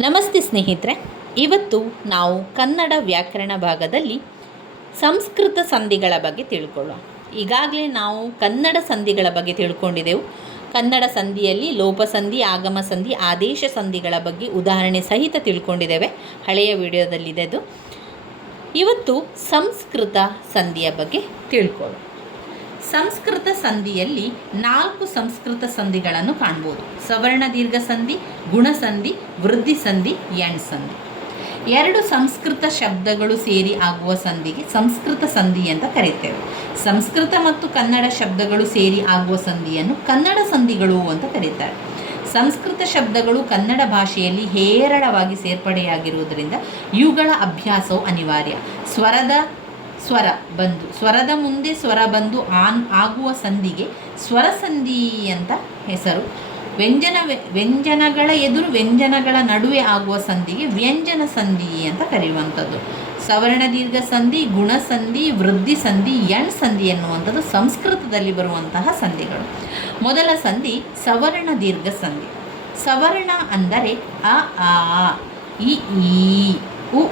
ನಮಸ್ತೆ ಸ್ನೇಹಿತರೆ. ಇವತ್ತು ನಾವು ಕನ್ನಡ ವ್ಯಾಕರಣ ಭಾಗದಲ್ಲಿ ಸಂಸ್ಕೃತ ಸಂಧಿಗಳ ಬಗ್ಗೆ ತಿಳ್ಕೊಳ್ಳೋಣ. ಈಗಾಗಲೇ ನಾವು ಕನ್ನಡ ಸಂಧಿಗಳ ಬಗ್ಗೆ ತಿಳ್ಕೊಂಡಿದ್ದೆವು ಕನ್ನಡ ಸಂಧಿಯಲ್ಲಿ ಲೋಪಸಂಧಿ ಆಗಮ ಸಂಧಿ, ಆದೇಶ ಸಂಧಿಗಳ ಬಗ್ಗೆ ಉದಾಹರಣೆ ಸಹಿತ ತಿಳ್ಕೊಂಡಿದ್ದೇವೆ. ಹಳೆಯ ವಿಡಿಯೋದಲ್ಲಿದೆ ಅದು ಇವತ್ತು ಸಂಸ್ಕೃತ ಸಂಧಿಯ ಬಗ್ಗೆ ತಿಳ್ಕೊಳ್ಳೋಣ. ಸಂಸ್ಕೃತ ಸಂಧಿಯಲ್ಲಿ ನಾಲ್ಕು ಸಂಸ್ಕೃತ ಸಂಧಿಗಳನ್ನು ಕಾಣ್ಬೋದು. ಸವರ್ಣ ದೀರ್ಘ ಸಂಧಿ ಗುಣಸಂಧಿ ವೃದ್ಧಿ ಸಂಧಿ ಎಣ್ ಸಂಧಿ. ಎರಡು ಸಂಸ್ಕೃತ ಶಬ್ದಗಳು ಸೇರಿ ಆಗುವ ಸಂಧಿಗೆ ಸಂಸ್ಕೃತ ಸಂಧಿ ಅಂತ ಕರೀತೇವೆ. ಸಂಸ್ಕೃತ ಮತ್ತು ಕನ್ನಡ ಶಬ್ದಗಳು ಸೇರಿ ಆಗುವ ಸಂಧಿಯನ್ನು ಕನ್ನಡ ಸಂಧಿಗಳು ಅಂತ ಕರೀತಾರೆ. ಸಂಸ್ಕೃತ ಶಬ್ದಗಳು ಕನ್ನಡ ಭಾಷೆಯಲ್ಲಿ ಹೇರಳವಾಗಿ ಸೇರ್ಪಡೆಯಾಗಿರುವುದರಿಂದ ಇವುಗಳ ಅಭ್ಯಾಸವು ಅನಿವಾರ್ಯ. ಸ್ವರದ ಸ್ವರ ಬಂದು, ಸ್ವರದ ಮುಂದೆ ಸ್ವರ ಬಂದು ಆನ್ ಆಗುವ ಸಂಧಿಗೆ ಸ್ವರ ಸಂಧಿ ಅಂತ ಹೆಸರು. ವ್ಯಂಜನ ವ್ಯಂಜನಗಳ ಎದುರು ವ್ಯಂಜನಗಳ ನಡುವೆ ಆಗುವ ಸಂಧಿಗೆ ವ್ಯಂಜನ ಸಂಧಿ ಅಂತ ಕರೆಯುವಂಥದ್ದು. ಸವರ್ಣ ದೀರ್ಘ ಸಂಧಿ ಗುಣಸಂಧಿ ವೃದ್ಧಿ ಸಂಧಿ, ಎಣ್ ಸಂಧಿ ಎನ್ನುವಂಥದ್ದು ಸಂಸ್ಕೃತದಲ್ಲಿ ಬರುವಂತಹ ಸಂಧಿಗಳು. ಮೊದಲ ಸಂಧಿ ಸವರ್ಣ ದೀರ್ಘ ಸಂಧಿ. ಸವರ್ಣ ಅಂದರೆ ಅ, ಆ, ಇ, ಈ, ಉ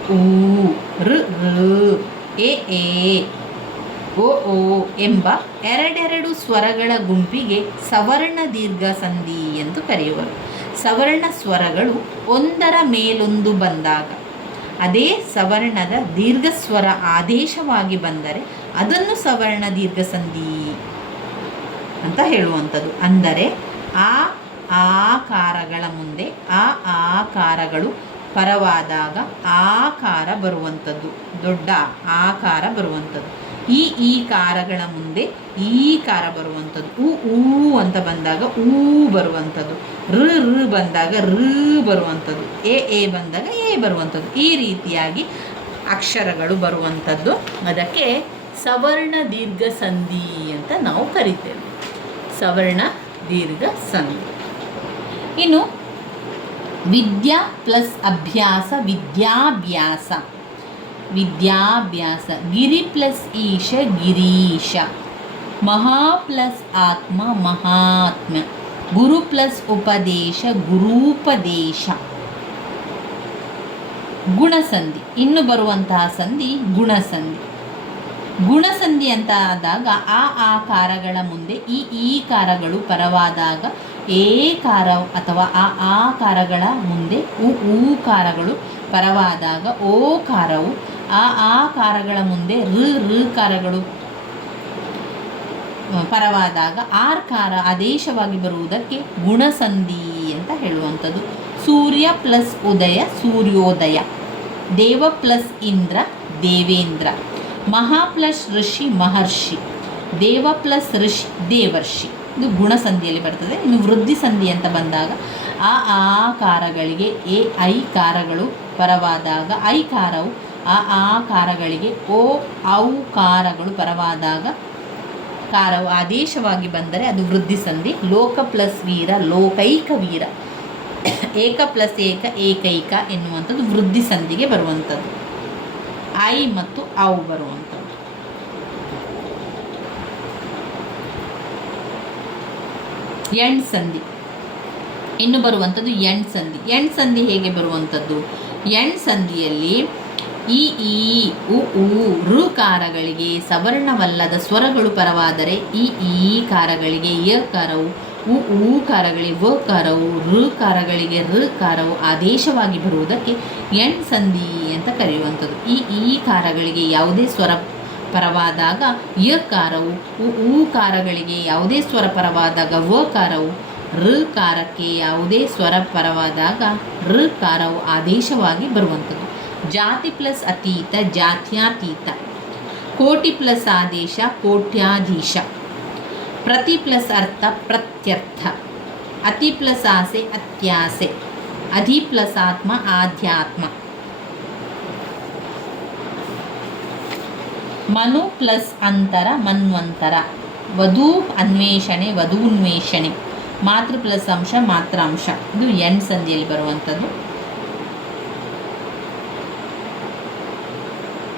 ಋ ಎ ಎ ಓ ಓ ಎಂಬ ಎರಡೆರಡು ಸ್ವರಗಳ ಗುಂಪಿಗೆ ಸವರ್ಣ ದೀರ್ಘ ಸಂಧಿ ಎಂದು ಕರೆಯುವರು. ಸವರ್ಣ ಸ್ವರಗಳು ಒಂದರ ಮೇಲೊಂದು ಬಂದಾಗ, ಅದೇ ಸವರ್ಣದ ದೀರ್ಘ ಸ್ವರ ಆದೇಶವಾಗಿ ಬಂದರೆ ಅದನ್ನು ಸವರ್ಣ ದೀರ್ಘ ಸಂಧಿ ಅಂತ ಹೇಳುವಂಥದ್ದು. ಅಂದರೆ ಆ ಆಕಾರಗಳ ಮುಂದೆ ಆ ಆಕಾರಗಳು ಪರವಾದಾಗ ಆಕಾರ ಬರುವಂಥದ್ದು, ದೊಡ್ಡ ಆಕಾರ ಬರುವಂಥದ್ದು. ಈ ಈ ಕಾರಗಳ ಮುಂದೆ ಈ ಕಾರ ಬರುವಂಥದ್ದು. ಉ, ಊ ಅಂತ ಬಂದಾಗ ಊ ಬರುವಂಥದ್ದು. ಋ ಋ ಬಂದಾಗ ಋ ಬರುವಂಥದ್ದು. ಎ ಎ ಬಂದಾಗ ಎ ಬರುವಂಥದ್ದು. ಈ ರೀತಿಯಾಗಿ ಅಕ್ಷರಗಳು ಬರುವಂಥದ್ದು. ಅದಕ್ಕೆ ಸವರ್ಣ ದೀರ್ಘ ಸಂಧಿ ಅಂತ ನಾವು ಕರಿತೇವೆ. ಸವರ್ಣ ದೀರ್ಘ ಸಂಧಿ. ಇನ್ನು ವಿದ್ಯಾ ಪ್ಲಸ್ ಅಭ್ಯಾಸ, ವಿದ್ಯಾಭ್ಯಾಸ. ವಿದ್ಯಾಭ್ಯಾಸ. ಗಿರಿ ಪ್ಲಸ್ ಈಶ, ಗಿರೀಶ. ಮಹಾ ಪ್ಲಸ್ ಆತ್ಮ, ಮಹಾತ್ಮ. ಗುರು ಪ್ಲಸ್ ಉಪದೇಶ, ಗುರೂಪದೇಶ. ಗುಣಸಂಧಿ. ಇನ್ನು ಬರುವಂತಹ ಸಂಧಿ ಗುಣಸಂಧಿ. ಗುಣಸಂಧಿ ಅಂತ ಆದಾಗ ಆ ಆಕಾರಗಳ ಮುಂದೆ ಈ ಈ ಕಾರಗಳು ಪರವಾದಾಗ ಏಕಾರ ಅಥವಾ ಆ ಆಕಾರಗಳ ಮುಂದೆ ಉ ಊಕಾರಗಳು ಪರವಾದಾಗ ಓಕಾರವು ಆ ಆಕಾರಗಳ ಮುಂದೆ ಋ ಋಕಾರಗಳು ಪರವಾದಾಗ ಆರ್ಕಾರ ಆದೇಶವಾಗಿ ಬರುವುದಕ್ಕೆ ಗುಣಸಂಧಿ ಅಂತ ಹೇಳುವಂಥದ್ದು. ಸೂರ್ಯ ಪ್ಲಸ್ ಉದಯ ಸೂರ್ಯೋದಯ. ದೇವ ಪ್ಲಸ್ ಇಂದ್ರ, ದೇವೇಂದ್ರ. ಮಹಾ ಪ್ಲಸ್ ಋಷಿ ಮಹರ್ಷಿ. ದೇವ ಪ್ಲಸ್ ಋಷಿ ದೇವರ್ಷಿ. ಇದು ಗುಣಸಂಧಿಯಲ್ಲಿ ಬರ್ತದೆ. ಇನ್ನು ವೃದ್ಧಿ ಸಂಧಿ ಅಂತ ಬಂದಾಗ ಆ ಆಕಾರಗಳಿಗೆ ಎ, ಐ ಕಾರಗಳು ಪರವಾದಾಗ ಐಕಾರವು ಆ ಆಕಾರಗಳಿಗೆ ಓ, ಔ ಕಾರಗಳು ಪರವಾದಾಗ ಕಾರವು ಆದೇಶವಾಗಿ ಬಂದರೆ ಅದು ವೃದ್ಧಿ ಸಂಧಿ ಲೋಕ ಪ್ಲಸ್ ವೀರ, ಲೋಕೈಕ ವೀರ. ಏಕ ಪ್ಲಸ್ ಏಕ, ಏಕೈಕ ಎನ್ನುವಂಥದ್ದು ವೃದ್ಧಿ ಸಂಧಿಗೆ ಬರುವಂಥದ್ದು. ಐ ಮತ್ತು ಔ ಬರುವಂಥದ್ದು. ಎಣ್ ಸಂಧಿ. ಇನ್ನು ಬರುವಂಥದ್ದು ಎಂಡ್ ಸಂಧಿ. ಎಂಡ್ ಸಂಧಿ ಹೇಗೆ ಬರುವಂಥದ್ದು? ಎಂಡ್ ಸಂಧಿಯಲ್ಲಿ ಈ ಈ, ಉ ಉ ಕಾರಗಳಿಗೆ ಸವರ್ಣವಲ್ಲದ ಸ್ವರಗಳು ಪರವಾದರೆ ಈ ಈ ಕಾರಗಳಿಗೆ ಯ ಕಾರವು, ಉ ಊ ಕಾರಗಳಿಗೆ ವ ಕಾರವು ಋ ಕಾರಗಳಿಗೆ ಋ ಕಾರವು ಆದೇಶವಾಗಿ ಬರುವುದಕ್ಕೆ ಎಂಡ್ ಸಂಧಿ ಅಂತ ಕರೆಯುವಂಥದ್ದು. ಈ ಈ ಕಾರಗಳಿಗೆ ಯಾವುದೇ ಸ್ವರ ಪರವಾದಾಗ ಯಕಾರವು ಕಾರವು, ಉ, ಊ ಕಾರಗಳಿಗೆ ಯಾವುದೇ ಸ್ವರ ಪರವಾದಾಗ ವಕಾರವು ಕಾರಕ್ಕೆ ಯಾವುದೇ ಸ್ವರ ಪರವಾದಾಗ ಕಾರವು ಆದೇಶವಾಗಿ ಬರುವಂಥದ್ದು. ಜಾತಿ ಪ್ಲಸ್ ಅತೀತ, ಜಾತ್ಯಾತೀತ. ಕೋಟಿ ಪ್ಲಸ್ ಆದೇಶ, ಕೋಟ್ಯಾಧೀಶ. ಪ್ರತಿ ಪ್ಲಸ್ ಅರ್ಥ ಪ್ರತ್ಯರ್ಥ. ಅತಿ ಪ್ಲಸ್ ಆಸೆ, ಅತ್ಯಾಸೆ. ಅಧಿ ಪ್ಲಸ್ ಆತ್ಮ, ಆಧ್ಯಾತ್ಮ. ಮನು ಪ್ಲಸ್ ಅಂತರ ಮನ್ವಂತರ. ವಧು ಅನ್ವೇಷಣೆ ವಧೂನ್ವೇಷಣೆ ಮಾತೃ ಪ್ಲಸ್ ಅಂಶ ಮಾತ್ರಾಂಶ ಇದು ಎಂಡ್ ಸಂಧಿಯಲ್ಲಿ ಬರುವಂಥದ್ದು.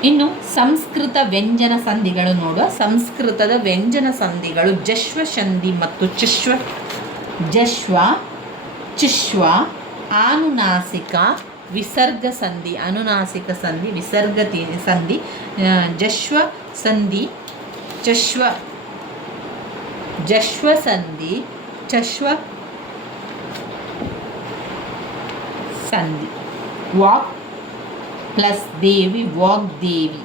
ಇನ್ನು ಸಂಸ್ಕೃತ ವ್ಯಂಜನ ಸಂಧಿಗಳು ನೋಡುವ. ಸಂಸ್ಕೃತದ ವ್ಯಂಜನ ಸಂಧಿಗಳು ಜಶ್ವ ಸಂಧಿ ಮತ್ತು ಚಿಶ್ವ. ಜಶ್ವ, ಚಿಶ್ವ, ಆನುನಾಸಿಕ ವಿಸರ್ಗ ಸಂಧಿ, ಅನುನಾಸಿಕ ಸಂಧಿ, ವಿಸರ್ಗ ಸಂಧಿ ಜಶ್ವ ಸಂಧಿ ಚಶ್ವ ಜಶ್ವ ಸಂಧಿ, ಚಶ್ವ ಸಂಧಿ. ವಾಕ್ ಪ್ಲಸ್ ದೇವಿ ವಾಗ್ ದೇವಿ.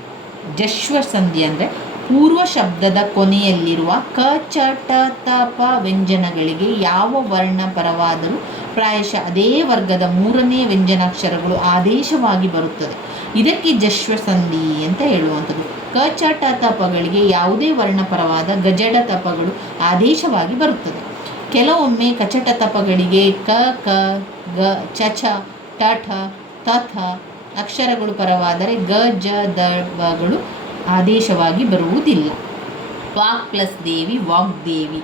ಜಶ್ವ ಸಂಧಿ ಅಂದರೆ ಪೂರ್ವ ಶಬ್ದದ ಕೊನೆಯಲ್ಲಿರುವ ಕ ಚ ಟ ತ ಪ ವ್ಯಂಜನಗಳಿಗೆ ಯಾವ ವರ್ಣ ಪರವಾದರೂ ಪ್ರಾಯಶಃ ಅದೇ ವರ್ಗದ ಮೂರನೇ ವ್ಯಂಜನಾಕ್ಷರಗಳು ಆದೇಶವಾಗಿ ಬರುತ್ತದೆ ಇದಕ್ಕೆ ಜಶ್ವ ಸಂಧಿ ಅಂತ ಹೇಳುವಂಥದ್ದು. ಕ ತಪಗಳಿಗೆ ಯಾವುದೇ ವರ್ಣಪರವಾದ ಗಜಡ ತಪಗಳು ಆದೇಶವಾಗಿ ಬರುತ್ತದೆ. ಕೆಲವೊಮ್ಮೆ ಕಚಟ ತಪಗಳಿಗೆ ಕ ಕ, ಗ, ಚ ಛ ಟ, ಠ, ತ, ಥ ಅಕ್ಷರಗಳು ಪರವಾದರೆ ಗ, ಜ, ದ ಬಗಳು ಆದೇಶವಾಗಿ ಬರುವುದಿಲ್ಲ. ವಾಕ್ ಪ್ಲಸ್ ದೇವಿ, ವಾಕ್ ದೇವಿ.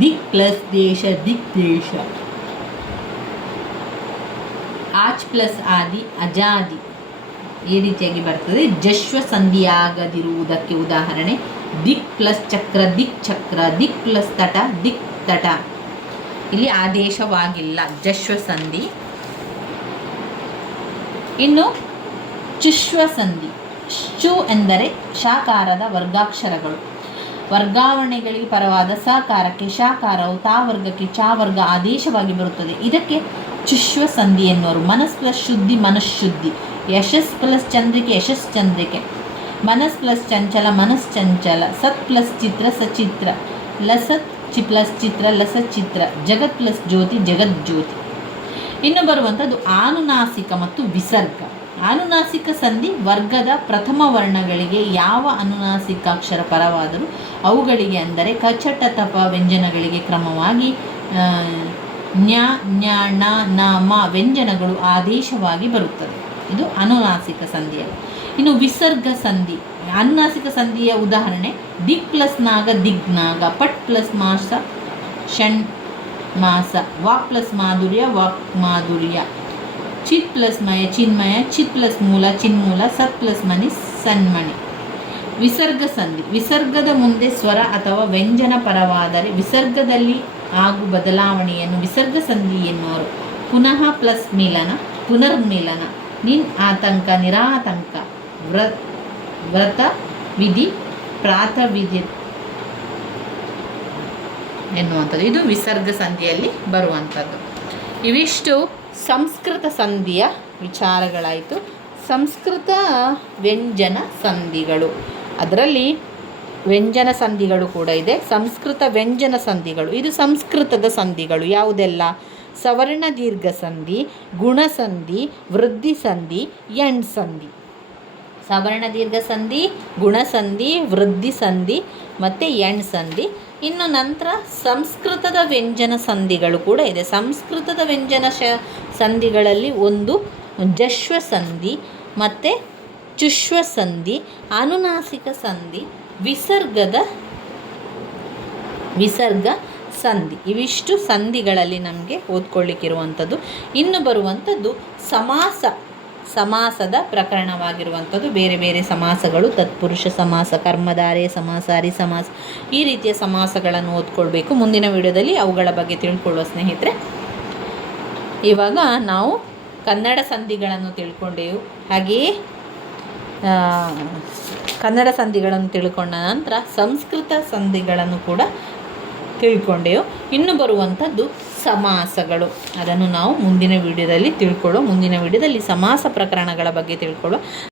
ದಿಕ್ ಪ್ಲಸ್ ದೇಶ, ದಿಕ್ ದೇಶ. ಆಚ್ ಪ್ಲಸ್ ಆದಿ, ಅಜಾದಿ. ಈ ರೀತಿಯಾಗಿ ಬರ್ತದೆ. ಜಶ್ವ ಸಂಧಿಯಾಗದಿರುವುದಕ್ಕೆ ಉದಾಹರಣೆ. ದಿಕ್ ಪ್ಲಸ್ ಚಕ್ರ, ದಿಕ್ ಚಕ್ರ, ದಿಕ್ ಪ್ಲಸ್ ತಟ, ದಿಕ್ ತಟ. ಇಲ್ಲಿ ಆದೇಶವಾಗಿಲ್ಲ. ಜಶ್ವ ಸಂಧಿ. ಇನ್ನು ಚುಶ್ವ ಸಂಧಿ. ಶು ಎಂದರೆ ಶಾಕಾರದ ವರ್ಗಾಕ್ಷರಗಳು. ವರ್ಗಾವಣೆಗಳಿಗೆ ಪರವಾದ ಸಕಾರಕ್ಕೆ ಶಾಕಾರವು ತಾ ವರ್ಗಕ್ಕೆ ಆದೇಶವಾಗಿ ಬರುತ್ತದೆ. ಇದಕ್ಕೆ ಚುಶ್ವ ಸಂಧಿ ಎನ್ನುವರು. ಮನಸ್ ಪ್ಲಸ್ ಶುದ್ಧಿ, ಮನಃಶುದ್ಧಿ. ಯಶಸ್ ಪ್ಲಸ್ ಚಂದ್ರಿಕೆ, ಯಶಸ್ ಚಂದ್ರಿಕೆ. ಮನಸ್ ಪ್ಲಸ್ ಚಂಚಲ, ಮನಸ್ ಚಂಚಲ. ಸತ್ ಪ್ಲಸ್ ಚಿತ್ರ, ಸಚಿತ್ರ. ಲಸತ್ ಚಿ ಪ್ಲಸ್ ಚಿತ್ರ ಲಸ ಚಿತ್ರ. ಜಗತ್ ಪ್ಲಸ್ ಜ್ಯೋತಿ, ಜಗತ್ ಜ್ಯೋತಿ. ಇನ್ನು ಬರುವಂಥದ್ದು ಆನುನಾಸಿಕ ಮತ್ತು ವಿಸರ್ಗ. ಆನುನಾಸಿಕ ಸಂಧಿ ವರ್ಗದ ಪ್ರಥಮ ವರ್ಣಗಳಿಗೆ ಯಾವ ಅನುನಾಸಿಕಾಕ್ಷರ ಪರವಾದರೂ ಅವುಗಳಿಗೆ ಅಂದರೆ ಕಚಟ, ತಪ, ವ್ಯಂಜನಗಳಿಗೆ ಕ್ರಮವಾಗಿ ನ್ಯ ನ್ಯ, ಣ, ನ, ಮ ವ್ಯಂಜನಗಳು ಆದೇಶವಾಗಿ ಬರುತ್ತದೆ ಇದು ಅನುನಾಸಿಕ ಸಂಧಿಯಲ್ಲಿ ಇನ್ನು ವಿಸರ್ಗ ಸಂಧಿ. ಅನುನಾಸಿಕ ಸಂಧಿಯ ಉದಾಹರಣೆ ದಿಗ್ ಪ್ಲಸ್ ನಾಗ ದಿಗ್ನಾಗ ಪಟ್ ಪ್ಲಸ್ ಮಾಸ, ಷಣ್ ಮಾಸ ವಾಕ್ ಪ್ಲಸ್ ಮಾಧುರ್ಯ ವಾಕ್ ಮಾಧುರ್ಯ. ಚಿತ್ ಪ್ಲಸ್ ಮಯ, ಚಿನ್ಮಯ, ಚಿತ್ ಪ್ಲಸ್ ಮೂಲ, ಚಿನ್ಮೂಲ, ಸತ್ ಪ್ಲಸ್ ಮನಿ, ಸನ್ಮಣಿ. ವಿಸರ್ಗ ಸಂಧಿ. ವಿಸರ್ಗದ ಮುಂದೆ ಸ್ವರ ಅಥವಾ ವ್ಯಂಜನ ಪರವಾದರೆ ವಿಸರ್ಗದಲ್ಲಿ ಆಗು ಬದಲಾವಣೆಯನ್ನು ವಿಸರ್ಗ ಸಂಧಿ ಎನ್ನುವರು. ಪುನಃ ಪ್ಲಸ್ ಮಿಲನ, ಪುನರ್ಮಿಲನ, ನಿನ್ ಆತಂಕ, ನಿರಾತಂಕ, ವ್ರ, ವ್ರತ, ವಿಧಿ, ಪ್ರಾತವಿಧಿ ಎನ್ನುವಂಥದ್ದು. ಇದು ವಿಸರ್ಗ ಸಂಧಿಯಲ್ಲಿ ಬರುವಂಥದ್ದು. ಇವಿಷ್ಟು ಸಂಸ್ಕೃತ ಸಂಧಿಯ ವಿಚಾರಗಳಾಯಿತು. ಸಂಸ್ಕೃತ ವ್ಯಂಜನ ಸಂಧಿಗಳು. ಅದರಲ್ಲಿ ವ್ಯಂಜನ ಸಂಧಿಗಳು ಕೂಡ ಇದೆ. ಸಂಸ್ಕೃತ ವ್ಯಂಜನ ಸಂಧಿಗಳು. ಇದು ಸಂಸ್ಕೃತದ ಸಂಧಿಗಳು. ಯಾವುದೆಲ್ಲ? ಸವರ್ಣ ದೀರ್ಘ ಸಂಧಿ ಗುಣಸಂಧಿ ವೃದ್ಧಿ ಸಂಧಿ, ಎಂಡ್ ಸಂಧಿ. ಸವರ್ಣ ದೀರ್ಘ ಸಂಧಿ ಗುಣಸಂಧಿ ವೃದ್ಧಿ ಸಂಧಿ ಮತ್ತು ಎಂಡ್ ಸಂಧಿ. ಇನ್ನು ನಂತರ ಸಂಸ್ಕೃತದ ವ್ಯಂಜನ ಸಂಧಿಗಳು ಕೂಡ ಇದೆ. ಸಂಸ್ಕೃತದ ವ್ಯಂಜನ ಶ ಸಂಧಿಗಳಲ್ಲಿ ಒಂದು ಜಶ್ವ ಸಂಧಿ ಮತ್ತು ಚುಶ್ವ ಸಂಧಿ, ಅನುನಾಸಿಕ ಸಂಧಿ ವಿಸರ್ಗದ ವಿಸರ್ಗ ಸಂಧಿ. ಇವಿಷ್ಟು ಸಂಧಿಗಳಲ್ಲಿ ನಮಗೆ ಓದ್ಕೊಳ್ಳಿಕ್ಕಿರುವಂಥದ್ದು. ಇನ್ನು ಬರುವಂಥದ್ದು ಸಮಾಸ, ಸಮಾಸದ ಪ್ರಕರಣವಾಗಿರುವಂಥದ್ದು. ಬೇರೆ ಬೇರೆ ಸಮಾಸಗಳು, ತತ್ಪುರುಷ ಸಮಾಸ, ಕರ್ಮಧಾರೆ ಸಮಾಸ ಹರಿ ಸಮಾಸ, ಈ ರೀತಿಯ ಸಮಾಸಗಳನ್ನು ಓದ್ಕೊಳ್ಬೇಕು. ಮುಂದಿನ ವಿಡಿಯೋದಲ್ಲಿ ಅವುಗಳ ಬಗ್ಗೆ ತಿಳ್ಕೊಳ್ಳುವ ಸ್ನೇಹಿತರೆ. ಇವಾಗ ನಾವು ಕನ್ನಡ ಸಂಧಿಗಳನ್ನು ತಿಳ್ಕೊಂಡೆವು. ಹಾಗೆಯೇ ಕನ್ನಡ ಸಂಧಿಗಳನ್ನು ತಿಳ್ಕೊಂಡ ನಂತರ ಸಂಸ್ಕೃತ ಸಂಧಿಗಳನ್ನು ಕೂಡ ತಿಳ್ಕೊಂಡೆವು. ಇನ್ನು ಬರುವಂಥದ್ದು ಸಮಾಸಗಳು. ಅದನ್ನು ನಾವು ಮುಂದಿನ ವಿಡಿಯೋದಲ್ಲಿ ತಿಳ್ಕೊಳ್ಳೋ ಮುಂದಿನ ವಿಡಿಯೋದಲ್ಲಿ ಸಮಾಸ ಪ್ರಕರಣಗಳ ಬಗ್ಗೆ ತಿಳ್ಕೊಳ್ಳೋ